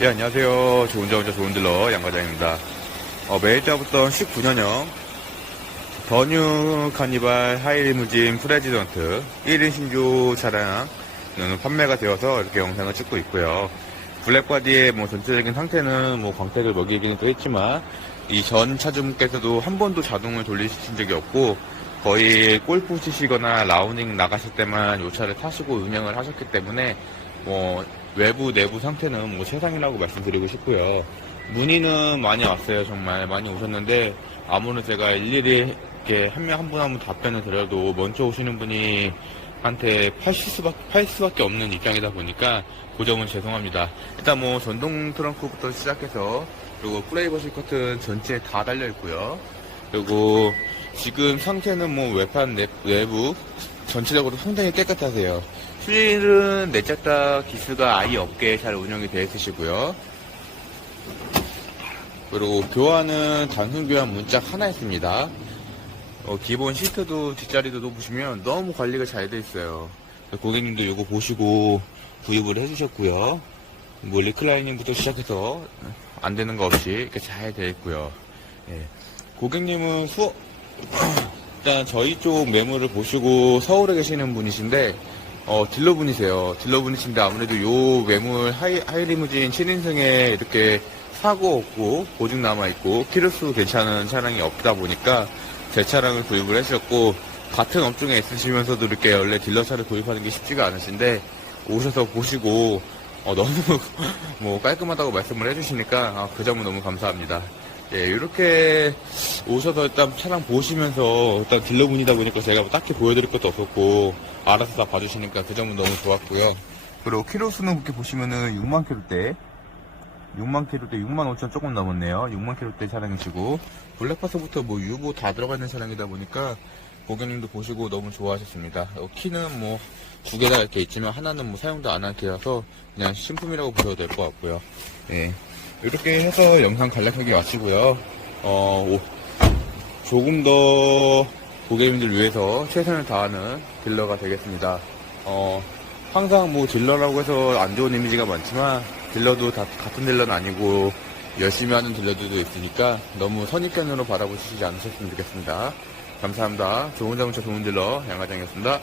예, 안녕하세요. 좋은 자 혼자 좋은 딜러 양과장입니다. 어, 매일자부터 19년형 더뉴 카니발 하이리무진 프레지던트 1인 신조 차량은 판매가 되어서 이렇게 영상을 찍고 있고요. 블랙바디의 뭐 전체적인 상태는 뭐 광택을 먹이긴 또 했지만 이 전 차주분께서도 한 번도 자동을 돌리신 적이 없고 거의 골프 치시거나 라우닝 나가실 때만 이 차를 타시고 운영을 하셨기 때문에 뭐 외부 내부 상태는 뭐 최상이라고 말씀드리고 싶고요. 문의는 많이 왔어요. 정말 많이 오셨는데 아무런 제가 일일이 이렇게 한 명 한 분 한 분 답변을 드려도 먼저 오시는 분이 한테 팔실 수밖에, 팔 수밖에 없는 입장이다 보니까 그 점은 죄송합니다. 일단 뭐 전동 트렁크부터 시작해서 그리고 프레이버시 커튼 전체에 다 달려 있고요. 그리고 지금 상태는 뭐 외판 내, 외부 전체적으로 상당히 깨끗하세요. 휠은 내짝 다 기스가 아예 없게 잘 운영이 되어 있으시고요. 그리고 교환은 단순 교환 문짝 하나 있습니다. 어, 기본 시트도 뒷자리도 보시면 너무 관리가 잘 돼 있어요. 고객님도 이거 보시고 구입을 해주셨고요. 뭐 리클라이닝부터 시작해서 안 되는 거 없이 이렇게 잘 되어 있고요. 예. 고객님은 수 일단 저희 쪽 매물을 보시고 서울에 계시는 분이신데 어, 딜러분이세요. 딜러분이신데 아무래도 요 매물 하이, 하이리무진 7인승에 이렇게 사고 없고 보증 남아있고 키로수 괜찮은 차량이 없다 보니까 제 차량을 구입을 하셨고 같은 업종에 있으시면서도 이렇게 원래 딜러차를 구입하는 게 쉽지가 않으신데 오셔서 보시고 어, 너무 뭐 깔끔하다고 말씀을 해주시니까 아, 그 점은 너무 감사합니다. 예, 이렇게 오셔서 일단 차량 보시면서 일단 딜러분이다 보니까 제가 뭐 딱히 보여드릴 것도 없었고 알아서 다 봐주시니까 그 점은 너무 좋았고요. 그리고 키로 수는 그렇게 보시면은 6만 킬로대 6만 킬로대 6만 5천 조금 넘었네요. 6만 킬로대 차량이시고 블랙파스부터 뭐 유보 다 들어가 있는 차량이다 보니까 고객님도 보시고 너무 좋아하셨습니다. 어, 키는 뭐 두 개 다 이렇게 있지만 하나는 뭐 사용도 안할 게라서 그냥 신품이라고 보셔도 될 것 같고요. 네. 이렇게 해서 영상 간략하게 마치고요. 어, 오- 조금 더 고객님들 위해서 최선을 다하는 딜러가 되겠습니다. 어, 항상 뭐 딜러라고 해서 안 좋은 이미지가 많지만 딜러도 다 같은 딜러는 아니고 열심히 하는 딜러들도 있으니까 너무 선입견으로 바라보시지 않으셨으면 좋겠습니다. 감사합니다. 좋은 자동차 좋은 딜러 양과장이었습니다.